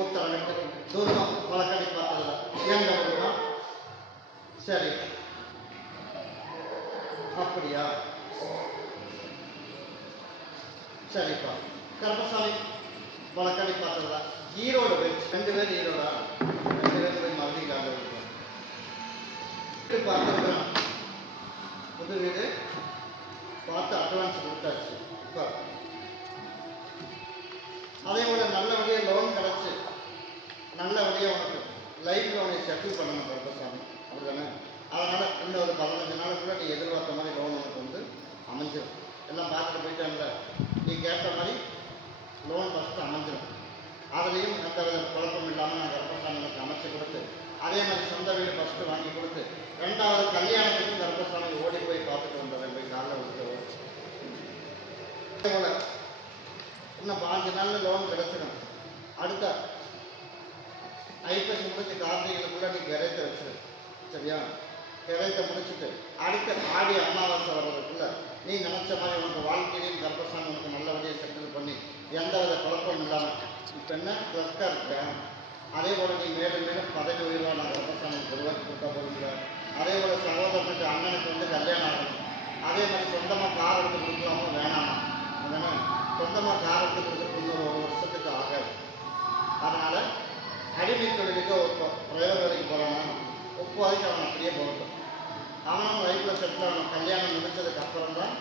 உத்தரவிட்டு தூரம் வழக்கடி பார்த்ததில்ல எந்த வருமா சரி. அப்படியா? சரிப்பா. கருப்பசாமி வழக்கடி பார்த்ததில்ல ஈரோடு போய் ரெண்டு பேர் ஈரோடா? ரெண்டு பேர் போய் மறுபடியும் வீடு பார்த்துருக்குறோம் புது வீடு. பார்த்து அட்வான்ஸ் கொடுத்தாச்சு. இப்போ அதே போல நல்லபடியாக லோன் நல்ல வழியாக உனக்கு லைஃப்பில் உனக்கு செட்டில் பண்ணணும் கருப்பசாமி. அப்படிதானே? அதனால் இன்னும் ஒரு பதினஞ்சு நாளுக்குள்ளே நீ எதிர்பார்த்த மாதிரி லோன் உனக்கு வந்து அமைஞ்சிடும் எல்லாம் பார்த்துட்டு போயிட்டாங்கல்ல நீ கேட்ட மாதிரி லோன் ஃபஸ்ட்டு அமைஞ்சிடும் அதுலேயும் எந்த வித குழப்பம் இல்லாமல் நான் கர்ப்பசாமி உனக்கு அமைச்சு கொடுத்து அதே மாதிரி சொந்த வீடு ஃபஸ்ட்டு வாங்கி கொடுத்து ரெண்டாவது கல்யாணத்துக்கும் கர்ப்பசாமி ஓடி போய் பார்த்துட்டு வந்துடுறேன் போய் காலைல விட்டுருவோம் அதே போல் இன்னும் பாஞ்சு நாளில் லோன் கிடச்சிடும் அடுத்த ஐப்பசி முடிச்சு கார்த்திகைக்குள்ள நீ கிரைத்த வச்சிரு. சரியா? கிரைத்த முடிச்சுட்டு அடுத்த ஆடி அமாவாசை வர்றதுக்குள்ள நீ நினச்ச மாதிரி உனக்கு வாழ்க்கையிலையும் கர்ப்பசாமி உனக்கு நல்லபடியாக செட்டில் பண்ணி எந்த வித குழப்பம் இல்லாமல் இப்போ என்ன? ப்ளஸ்க்காக இருக்க. அதே போல் நீ மேலும் மேலும் பதவி உயர்வாக நான் கர்ப்பசாமி உருவாக்கி கொடுத்தா போகிறீங்களா அதே போல் சகோதரனுக்கு அண்ணனுக்கு வந்து கல்யாணம் ஆகணும். அதே மாதிரி சொந்தமாக கார் எடுத்து கொடுக்கலாமோ? வேணாமா? அதனால் சொந்தமாக கார் எடுத்து கொடுக்குறது இன்னொரு ஒரு வருஷத்துக்கு ஆகாது. அதனால் அடிமை தொழிலுக்கு ஒரு ப- பிரயோக வேலைக்கு போகிறானா ஒப்புவாதிக்கு அவன் அப்படியே போகட்டும். அவனும் லைஃப்பில் செட்டில் ஆகணும் கல்யாணம் முடிச்சதுக்கு அப்புறம் தான்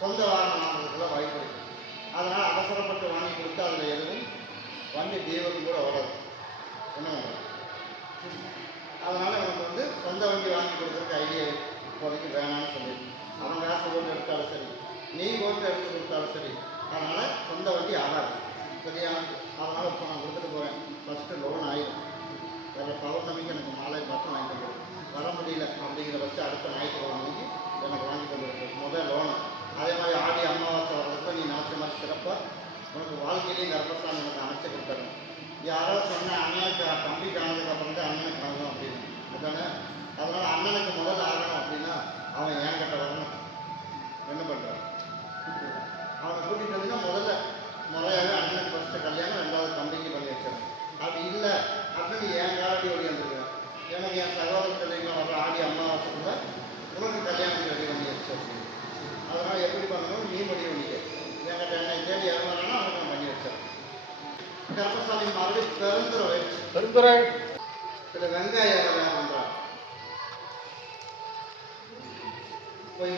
சொந்த வாகனம் வாங்குறதுக்குள்ள வாய்ப்பு இருக்கு. அதனால் அவசரப்பட்டு வாங்கி கொடுத்து அதில் எதுவும் வண்டி தீபம் கூட ஓடாது. என்ன அதனால் எனக்கு வந்து சொந்த வண்டி வாங்கி கொடுக்குறதுக்கு ஐடியா இப்போதைக்கு வேணாம்னு சொல்லி அவன் காசு போட்டு எடுத்தாலும் சரி நீ போட்டு எடுத்து கொடுத்தாலும் சரி அதனால் சொந்த வண்டி ஆகாது. சரியா? அதனால் இப்போ நான் கொடுத்துட்டு போகிறேன் ஃபஸ்ட்டு லோன் ஆயிடும் வேறு பௌர்ணமிக்கு எனக்கு மாலை மட்டும் வாங்கி கொடு வர முடியல அப்படிங்கிற வச்சு அடுத்த ஞாயிற்றுக்கிழமைக்கு எனக்கு வாங்கி கொண்டு முதல் லோனு அதே மாதிரி ஆடி அமாவாசை வர்றதுக்கு நீ நினச்ச மாதிரி சிறப்பாக உனக்கு வாழ்க்கையிலையும் கர்ப்பசாமி எனக்கு அமைச்சு கொடுத்துறேன். யாரோ சொன்ன அண்ணா தம்பி காணதுக்கு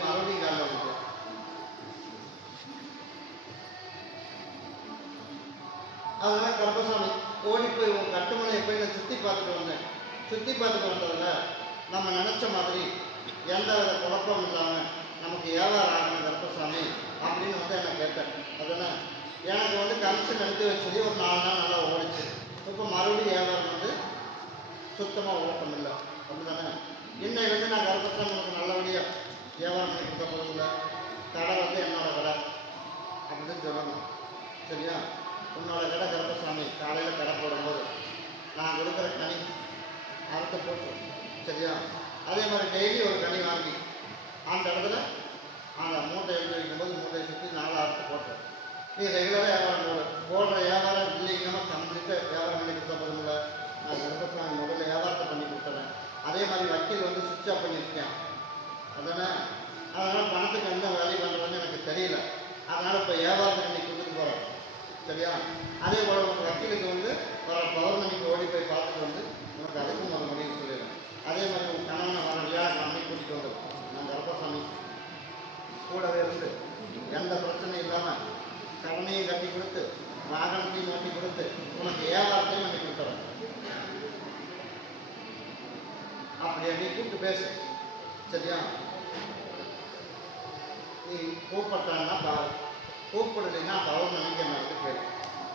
மறுபடியும் காலைல விட்டு அதனால கர்ப்பசாமி. ஓடி போய் உன் கட்டுமனையை போய் நான் சுற்றி பார்த்துட்டு வந்தேன். சுற்றி பார்த்துட்டு வந்ததில் நம்ம நினச்ச மாதிரி எந்த வித குழப்பம் இல்லாமல் நமக்கு வியாபாரம் ஆகணும் கர்ப்பசாமி அப்படின்னு வந்து என்ன கேட்டேன். அதனால் எனக்கு வந்து கமிஷன் எடுத்து வச்சது ஒரு நாலு நாள் நல்லா ஓடிச்சு. இப்போ மறுபடியும் வியாபாரம் வந்து சுத்தமாக ஓட்டம் இல்லை. அப்படிதானே? இன்னையிலேருந்து நான் கருப்பசாமி உனக்கு நல்லபடியாக வியாபாரம் பண்ணி கொடுக்க வந்து என்னோட கடை அப்படின்னு சொல்லணும். சரியா? கூப்பிட்டு பேசு. சரியா? நீ கூப்பிட்டான்னா பாரு கூப்பிடலைன்னா பௌர்ணமிக்கு வந்து போயிடும்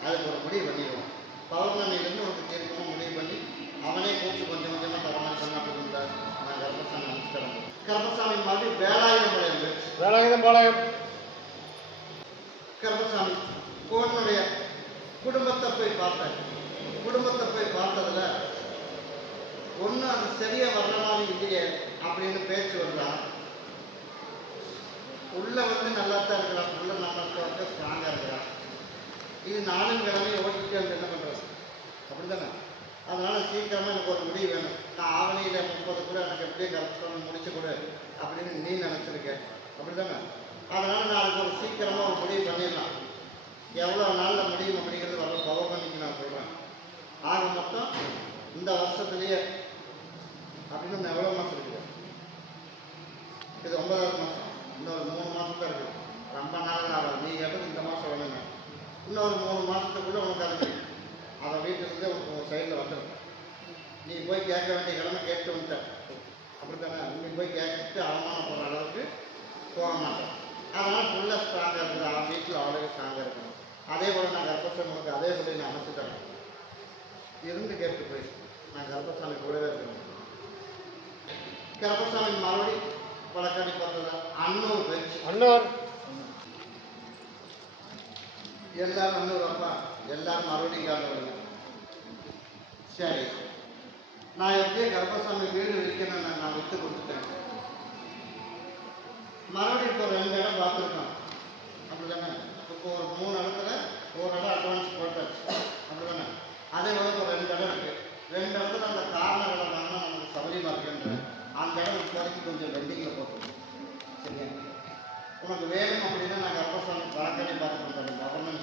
அதுக்கு ஒரு முடிவு பண்ணிடுவோம். பௌர்ணமியிலேருந்து உனக்கு தீர்க்கமாக முடிவு பண்ணி அவனே கூப்பிட்டு கொஞ்சம் கொஞ்சமாக தரணும் சொன்னா போதும்ல நான் கர்ப்பசாமி அனுப்பிச்சிடறேன் கர்ப்பசாமி மாதிரி வேலாயுதம் பாளையம் வேலாயுதம் பாளையம். கர்ப்பசாமி உன்னுடைய குடும்பத்தை போய் பார்த்தேன் குடும்பத்தை போய் பார்த்ததுல ஒன்றும் அது சரியாக வர்ற மாதிரி இல்லையே அப்படின்னு பேச்சு வந்தா உள்ள வந்து நல்லா தான் இருக்கிறான் உள்ள நல்லா இருக்க ஸ்ட்ராங்காக இருக்கிறான். இது நானும் கிழமை ஓட்டிட்டு வந்து என்ன பண்ணுறது அப்படிதானே அதனால சீக்கிரமாக எனக்கு ஒரு முடிவு வேணும். நான் ஆவணியில் முப்பது கூட எனக்கு எப்படியும் கரெக்டாக முடிச்சு கொடு அப்படின்னு நீ நினச்சிருக்க. அப்படிதானே அதனால நான் அதுக்கு ஒரு சீக்கிரமாக ஒரு முடிவு பண்ணிடலாம். எவ்வளோ நாளில் முடியும் அப்படிங்கிறது வர பௌர்ணமிக்கு நான் சொல்கிறேன் ஆக மொத்தம் இந்த வருஷத்துலேயே இன்னும் எவ்வளோ மாதம் இருக்குது. இது ஒன்பதாவது மாதம் இன்னொரு மூணு மாதம் தான் இருக்குது. ரொம்ப நாள் ஆகும் நீ எப்போ இந்த மாதம் வேணுங்க இன்னொரு மூணு மாதத்துக்குள்ளே உனக்கு அது அதை வீட்டிலேருந்தே உனக்கு உன் சைடில் வந்துடும். நீ போய் கேட்க வேண்டிய கிழமை கேட்டு வந்துட்ட. அப்படித்தானே? நீ போய் கேட்டுட்டு போகிற அளவுக்கு போக மாட்டேன். அதனால் ஃபுல்லாக ஸ்ட்ராங்காக இருக்குது அவன் வீட்டில் அவ்வளோ ஸ்ட்ராங்காக இருக்கணும். அதே போல் நான் கர்ப்பசாமி உனக்கு அதே போல நான் அமைச்சு தரேன் இருந்து கேட்டு போய் நான் கர்ப்பசாமி கூடவே இருக்கணும். கர்ப்பசாமி மறுபடியும் பழக்காடி பார்த்ததா அன்னூர் போயிடுச்சு அன்னூர் எல்லாரும் அன்னூர் அப்பா எல்லாரும் மறுபடியும் சரி நான் எப்படியும் கர்ப்பசாமி வீடு விற்கணும் நான் விற்று கொடுத்துட்டேன் மறுபடியும் இப்போ ரெண்டு இடம் பார்த்துருக்கோம் அப்படிதானே இப்போ ஒரு மூணு இடத்துல ஒரு இடம் அட்வான்ஸ் போட்டாச்சு அப்படிதானே அதே போல இப்போ ரெண்டு இடம் இருக்கு ரெண்டு இடத்துல அந்த காரண இடம் வாங்கினா நமக்கு சௌகரியமாக இருக்குன்ற அந்த இடம் இப்போதைக்கு கொஞ்சம் வெண்டிங்கில் போட்டு. சரியா? உனக்கு வேணும் அப்படின்னா நாங்கள் அரசாங்கம் வழக்கடி பார்த்து தரேன் கவர்மெண்ட்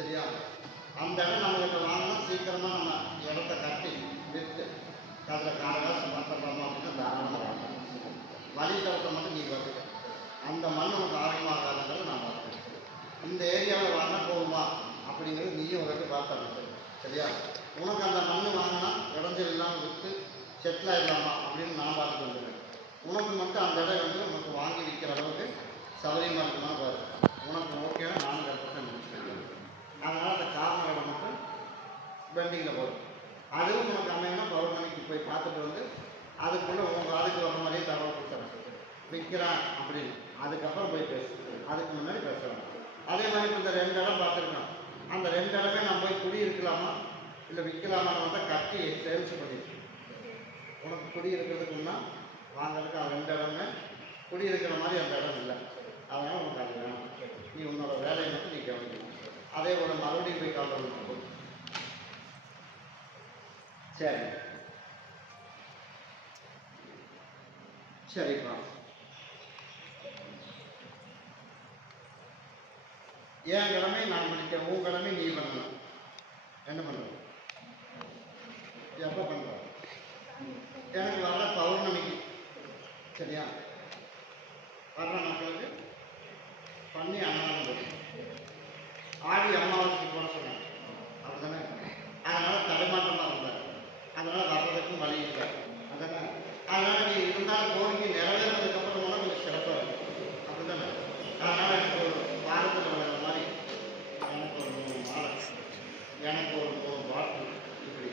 சரியா அந்த இடம் நம்மகிட்ட வாங்கினா சீக்கிரமாக நம்ம இடத்த கட்டி விற்று அதில் காலகாசு பத்திரமா பார்த்துடலாமா அப்படின்னா தாராளமாக வாங்கலாம் வழி தவிர்த்த மட்டும் நீ பார்த்துக்க. அந்த மண் உனக்கு ஆரம்பமாகாதுங்கிறது நான் பார்த்துக்கிறேன். இந்த ஏரியாவில் வாங்கினா போகுமா அப்படிங்கிறது நீயும் ஒரு வாட்டி சரியா? உனக்கு அந்த மண் வாங்கினா இடைஞ்சல் இல்லாமல் விற்று செட்டில் ஆயிடலாமா அப்படின்னு நான் பார்த்துட்டு வந்துடுறேன். உனக்கு மட்டும் அந்த இடம் வந்து உனக்கு வாங்கி விற்கிற அளவுக்கு சௌகரியமாக இருக்குமா பாரு உனக்கு ஓகேனா நானும் கரெக்டாக அதனால் அந்த காரணம் இடம் மட்டும் பெண்டிங்கில் போடும் அதுவும் உனக்கு அமையனா பௌர்ணமிக்கு போய் பார்த்துட்டு வந்து அதுக்குள்ளே உங்கள் அதுக்கு வர மாதிரியே தகவல் கொடுத்துறேன். விற்கிறான் அப்படின்னு. அதுக்கப்புறம் போய் பேசு. அதுக்கு முன்னாடி பேசுகிறேன் அதே மாதிரி இப்போ இந்த ரெண்டு இடம் பார்த்துருக்கோம். அந்த ரெண்டு இடமே நான் போய் குடியிருக்கலாமா இல்லை விற்கலாமான்னு வந்தால் கட்டி சேல்ஸ் பண்ணிடுச்சு உனக்கு குடி இருக்கிறதுக்கு முன்னால் வாங்குறதுக்கு அது ரெண்டு இடமே. குடி இருக்கிற மாதிரி அந்த இடம் இல்லை. அதனால் உனக்கு அது வேணும். நீ உன்னோட வேலையை மட்டும் நீ கவனிக்கணும். அதே போல் மறுபடியும் போய் கால் சரி. சரிப்பா என் கடமை நான் பண்ணிட்டேன் உன் கடமை நீ பண்ணணும் என்ன பண்ணுற எப்போ பண்ணுற எனக்கு வர்ற பௌர்ணமிக்கு. சரியா? வர்ற மக்களுக்கு பண்ணி அன்னதானம் கொடுக்கணும் ஆடி அமாவாசைக்கு போட சொன்னாங்க. அப்படிதானே? அதனால் தடுமாற்றமாக இருந்தார். அதனால் வர்றதுக்கும் வழி இல்லை. அதானே அதனால் நீ இருந்தாலும் கோரிக்கை நிறைவேறதுக்கப்புறம் கூட கொஞ்சம் சிறப்பாக இருக்கும் அப்படிதானே? அதனால் எனக்கு ஒரு வாரத்தில் வர மாதிரி எனக்கு ஒரு மூணு மாலை எனக்கு ஒரு மூணு பாட்டில் இப்படி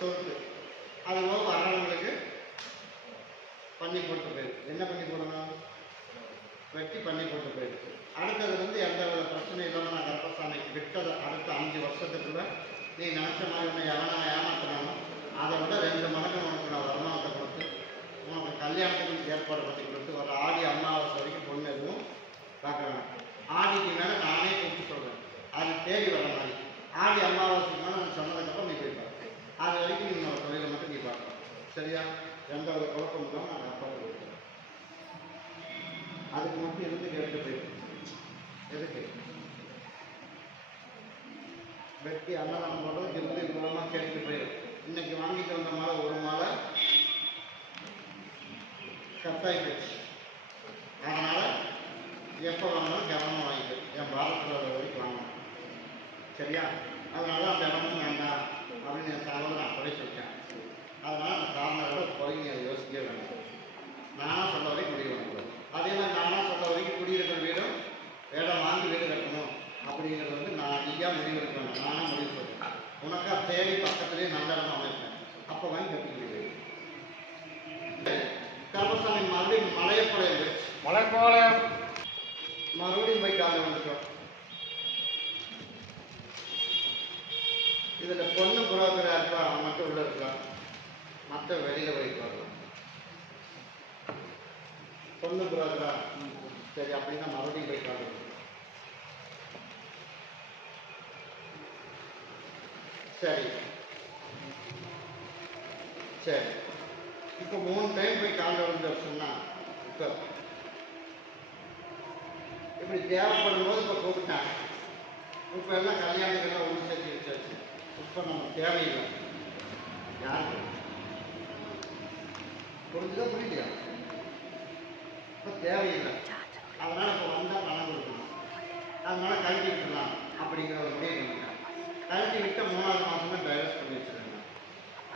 சொல்லிட்டு அது போக வர்றவங்களுக்கு பண்ணி கொடுத்து போயிருக்கு என்ன பண்ணி கொடுக்கணும்? வெட்டி பண்ணி கொடுத்து போயிருக்கு அடுத்தது வந்து எந்த வித பிரச்சனையும் இல்லாமல் நான் அடுத்தது அடுத்த அஞ்சு வருஷத்துக்குள்ள நீ நினச்ச மாதிரி உன்னை எவனா ஏமாத்தினாலும் அதை விட ரெண்டு மடங்கு உனக்கு நான் வருமானத்தை கொடுத்து உனக்கு கல்யாணத்துக்கு ஏற்பாடு பண்ணி கொடுத்து வர ஆடி அம்மாவாசை வரைக்கும் பொண்ணு எதுவும் பார்க்குறேன் ஆடிக்கு மேலே நானே கூப்பிட்டு சொல்கிறேன் அது தேடி வர மாதிரி. ஆடி அம்மாவாசைக்கு மேலே நான் சொன்னதுக்கப்புறம் நீ போய் பார்க்க அது வரைக்கும் நீ உன்னோட தொழிலை மட்டும் நீ பார்க்கணும் சரியா? எந்த ஒரு குழப்பம் இல்லாமல் நான் காப்பாற்ற கொடுக்குறேன் அதுக்கு மட்டும் இருந்து கேட்டு போயிடும் எதுக்கு? வெட்டி அன்னதானம் போடுறதுக்கு திருப்பி மூலமாக கேட்டு போயிடும். இன்னைக்கு வாங்கிட்டு வந்த மாலை ஒரு மாலை கட்டாய் போச்சு அதனால் எப்போ வாங்கினாலும் கவனமாக வாங்கிக்க. என் பாரத்தில் வர வரைக்கும் வாங்கணும். சரியா? அதனால அந்த இடமும் வேண்டாம் அப்படின்னு என் நான் அப்பவே சொல்லிட்டேன். அதனால் அந்த காரணங்களை போய் நீ யோசிக்கவே வேண்டாம். நான் அப்படிங்கிறது வந்து நான் நீயாக முடிவெடுக்க வேண்டாம் நானாக முடிவு சொல்கிறேன் உனக்கா தேவை பக்கத்துலேயே நல்ல இடம் அமைப்பேன். அப்போ வாங்கி கட்டிக்கிறேன் கர்மசாமி மறுபடியும் மலையப்பாளையம் மலைப்பாளையம் மறுபடியும் போய் காலை வந்துட்டோம். இதில் பொண்ணு புரோக்கராக இருக்கா அவன் மட்டும் உள்ளே இருக்கா? மற்ற வெளியில் போயிட்டு வரலாம் பொண்ணு புரோக்கரா? சரி அப்படின்னா மறுபடியும் போய் காட்டுறோம் சரி. சரி. இப்போ மூணு டைம் போய் காலில் வந்து சொன்னா இப்போ இப்படி தேவைப்படும் போது இப்போ கூப்பிட்டாங்க இப்போ எல்லாம் கல்யாணத்துக்கெல்லாம் ஒன்று சேர்த்து வச்சாச்சு. இப்போ நம்ம தேவையில்லை. யாருக்கு புரிஞ்சுதா புரியலையா? இப்போ தேவையில்லை. அதனால் இப்போ வந்தால் பணம் கொடுக்கணும். அதனால கழட்டி விட்டுலாம் அப்படிங்கிற ஒரு முடிவு கழட்டி விட்ட மூணாவது மாதமே டைவர்ஸ் பண்ணி வச்சுருங்க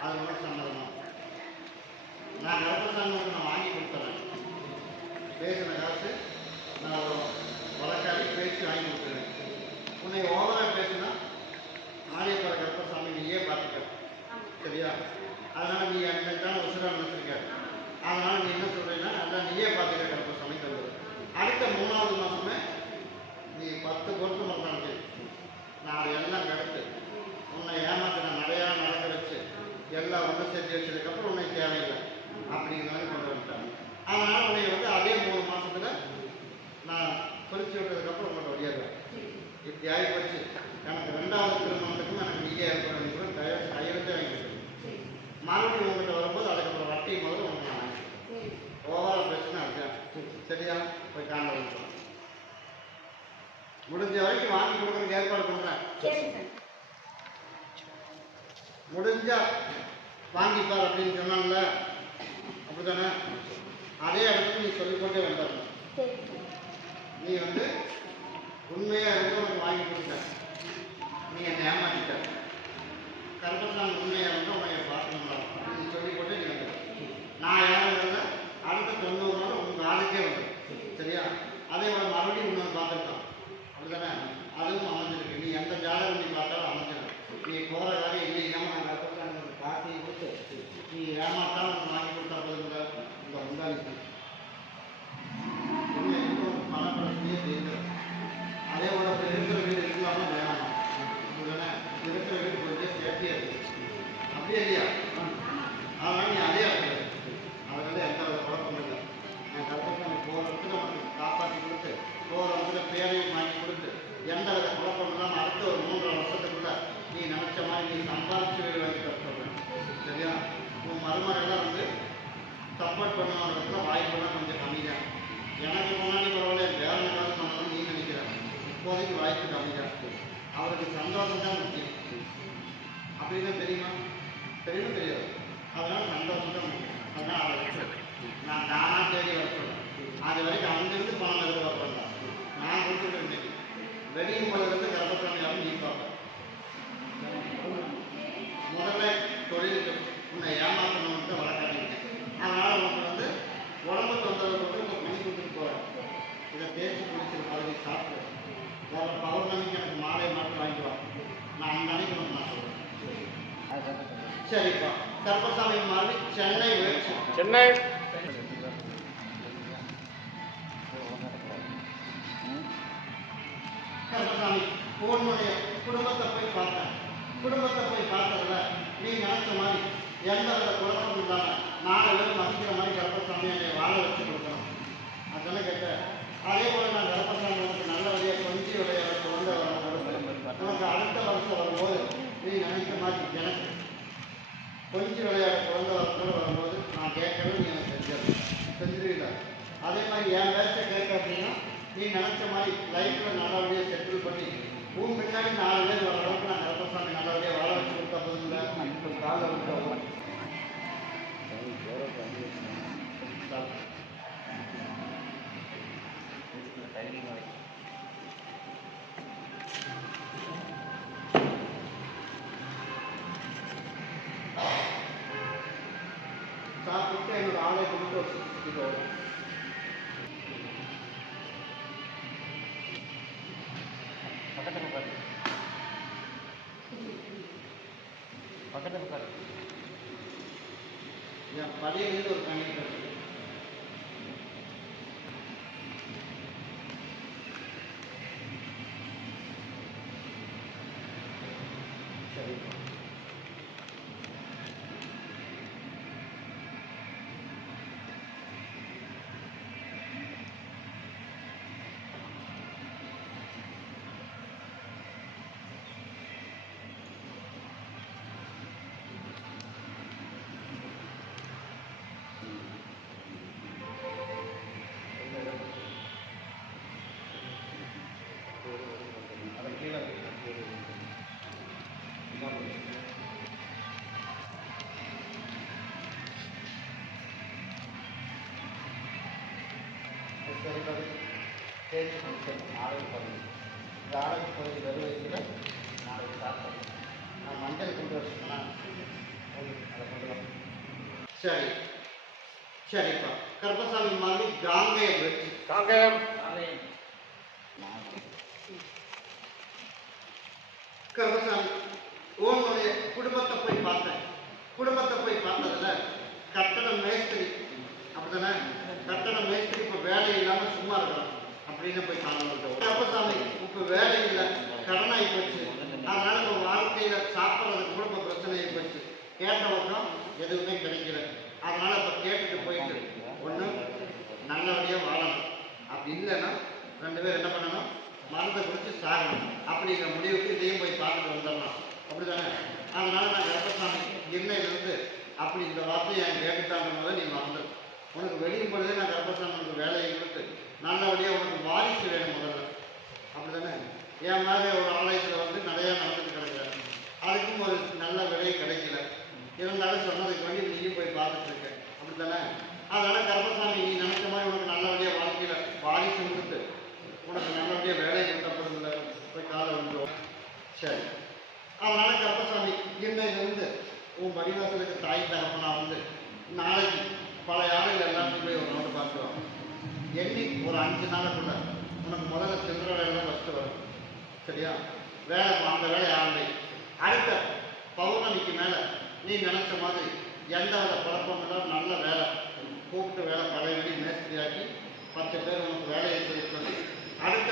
அது மட்டும் சம்மதமாக நான் கர்ப்பசாமிக்கு நான் வாங்கி கொடுத்துறேன். பேசின காசு நான் ஒரு வழக்காடி பேசி வாங்கி கொடுத்துருவேன் உன்னை ஓவராக பேசினா மாரியப்பர கருப்பசாமி நீயே பார்த்துக்க சரியா? அதனால் நீ அன்னைக்கான உசுரா நினச்சிருக்க அதனால் நீ என்ன சொல்கிறீங்கன்னா அதான் நீயே பார்த்துக்க கருப்பசாமி தருவது அடுத்த மூணாவது மாதமே நீ பத்து பொருத்து பண்ணுறாங்க நான் எல்லாம் கெடுத்து உன்னை ஏமாத்தின நிறையா நடக்க வச்சு எல்லாம் ஒன்று சேர்த்து வச்சதுக்கப்புறம் உன்னை தேவையில்லை அப்படிங்கிற மாதிரி கொண்டு வந்துட்டாங்க. அதனால் உன்னை வந்து அதே மூணு மாதத்துல நான் குறித்து விட்டதுக்கப்புறம் உங்கள்கிட்ட ஒடியாடுவேன் இப்படி ஆகி போச்சு எனக்கு சம்பாதிச்சு வாங்கி தர சரியா உன் மருமகெல்லாம் வந்து சப்போர்ட் பண்ணுவாங்க வாய்ப்பெல்லாம் கொஞ்சம் கம்மி தான் எனக்கு முன்னாடி பரவாயில்ல வேற ஏதாவது பண்ணணும்னு நீ நினைக்கிற இப்போதைக்கு வாய்ப்பு கம்மி தான் அவருக்கு சந்தோஷம் தான் முக்கியம் அப்படின்னு தெரியுமா தெரியும் தெரியாது அதனால சந்தோஷம் தான் முக்கியம் அதனால் அதை நான் தானா தேடி வர சொல்றேன் அது வரைக்கும் அங்கிருந்து பணம் எதிர்பார்க்கலாம் நான் கொடுத்துருக்கேன் இன்னைக்கு வெளியும் போதிலிருந்து கர்ப்பசாமியாரும் நீ பார்ப்பேன் முதல்ல தொழிலுக்கு உன்னை ஏமாற்றணும்னு வளர்க்காதீங்க அதனால உனக்கு வந்து உடம்பு தொந்தரவு கொண்டு இப்போ பண்ணி கொடுத்துட்டு போகிறேன் இதை தேய்ச்சி குடிச்சிரு பதவி சாப்பிட்டு வேற பௌர்ணமிக்கு எனக்கு மாலை மாட்டு வாங்கிட்டு வா நான் அந்த அன்னைக்கு உனக்கு நான் சொல்கிறேன் சரிப்பா கருப்பசாமி மாதிரி சென்னை என்ன? உன்னுடைய குடும்பத்தை போய் பார்த்தேன். குடும்பத்தை போய் பார்த்ததுல நீ நினைச்ச மாதிரி எந்த வித குழப்பமும் இல்லாமல் நாலு பேரும் மதிக்கிற மாதிரி கருப்பசாமி வாழ வச்சு பக்கத்தில் உட்காரு. பக்கத்தில் உட்காரு. பழையிலேருந்து ஒரு கணிப்பு சொல்கிறது தேய்ச்சி குடிக்கணும் நாளைக்கு பண்ணணும் இந்த போய் வெறும் வயசில் நாளைக்கு சாப்பிடணும் நான் மஞ்சள் கொண்டு வச்சுக்கோனா அதை கொண்டு சரி சரிப்பா கருப்பசாமி மாதிரி காங்கையை வச்சு காங்கேயம். கருப்பசாமி உன்னுடைய குடும்பத்தை போய் பார்த்தேன். குடும்பத்தை போய் பார்த்ததுல கட்டட மேஸ்திரி. அப்படிதானே கட்டட மேஸ்திரி இப்போ வேலை இல்லாமல் சும்மா இருக்கலாம். அப்படின்னு போய் சாப்பிட்டு அப்போ சாமி இப்போ வேலை இல்லை கடனாகி போச்சு. அதனால இப்போ வாழ்க்கையில் சாப்பிட்றதுக்கு கூட இப்போ பிரச்சனை போச்சு. கேட்ட பக்கம் எதுவுமே கிடைக்கல. அதனால இப்போ கேட்டுட்டு போயிட்டு ஒன்று நல்லபடியாக வாழணும். அப்படி இல்லைன்னா ரெண்டு பேரும் என்ன பண்ணணும்? மருந்தை குறித்து சாகணும். அப்படிங்கிற முடிவுக்கு இதையும் போய் பார்த்துட்டு வந்துடலாம். அப்படிதானே? அதனால நான் கருப்பசாமி இன்னையிலிருந்து அப்படி இந்த வார்த்தையை என் கேட்டுட்டாங்க போது நீ மறந்துடு உனக்கு வெளியும் பொழுதே நான் கர்ப்பத்தில் உனக்கு வேலையை கொடுத்து நல்லபடியாக உனக்கு வாரிசு வேணும் முதல்ல. அப்படிதானே? என் மாதிரி ஒரு ஆலயத்தில் வந்து நிறையா நடந்துட்டு கிடக்கிறேன் அதுக்கும் ஒரு நல்ல விலை கிடைக்கல. இருந்தாலும் சொன்னதுக்கு வேண்டி நீயும் போய் பார்த்துட்டு இருக்க அப்படித்தானே அதனால கருப்பசாமி நீ நினைச்ச மாதிரி உனக்கு நல்லபடியாக வாழ்க்கையில் வாரிசு கொடுத்து உனக்கு நல்லபடியாக வேலை கொடுத்தப்படுறதுல போய் காலை வந்துடும் சரி அதனால கருப்பசாமி இன்னையிலிருந்து உன் வடிவாசலுக்கு தாய் தகப்பனா வந்து நாளைக்கு பழைய ஆளுகள் எல்லாத்தையும் போய் ஒரு ரவுண்டு பார்த்துருவாங்க எண்ணி ஒரு அஞ்சு நாளுக்குள்ள உனக்கு முதல்ல சில்லற வேலை ஃபஸ்ட்டு வரும் சரியா வேலை அந்த வேலை ஆரம்பி அடுத்த பௌர்ணமிக்கு மேலே நீ நினச்ச மாதிரி எந்த வித குழப்பம் இல்லாமல் நல்ல வேலை. கூப்பிட்டு வேலை பழையபடி மேஸ்திரியாக்கி பத்து பேர் உனக்கு வேலையை சொல்லி சொல்லி அடுத்த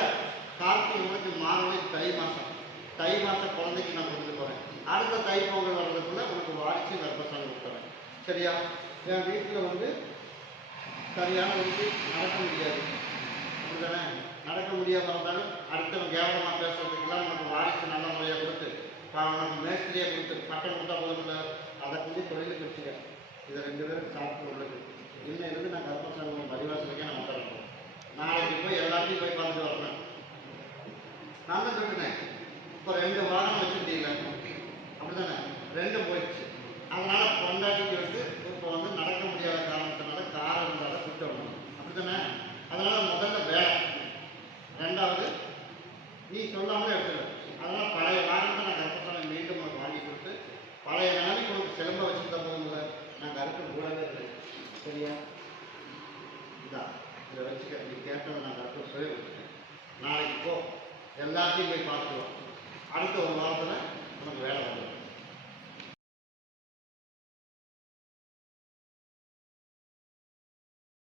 கார்த்திகை முடிஞ்சு மார்கழி தை மாதம் தை மாதம் குழந்தைக்கு நான் கொடுத்து போகிறேன் அடுத்த தை பொங்கல் வர்றதுக்குள்ளே உனக்கு வாரிசு கர்ப்பசாமி கொடுத்துறேன். சரியா? என் வீட்டில் வந்து சரியான வந்து நடக்க முடியாது. அப்படிதானே நடக்க முடியாம இருந்தாலும் அடுத்தவங்க கேவலமாக பேசுறதுக்கெல்லாம் நமக்கு வாரிசு நல்ல முறையாக கொடுத்து பா- நமக்கு மேஸ்திரியை கொடுத்து பட்டம் கொடுத்தா போதும் அதற்கு அதை கட்சிகள் இதை ரெண்டு பேரும் சாப்பிட்டு உள்ளது இன்னும் இருந்து நான் கர்ப்பசாமி பரிவாசலுக்கே நான் வந்துடுறோம் நாளைக்கு போய் எல்லாத்தையும் போய் பார்த்துட்டு வரணும் நான் தான் சொல்லிட்டேன். இப்போ ரெண்டு வாரம் வச்சுருந்தீங்க அப்படிதானே ரெண்டு போயிடுச்சு. அதனால பொண்டாட்டிக்கு வந்து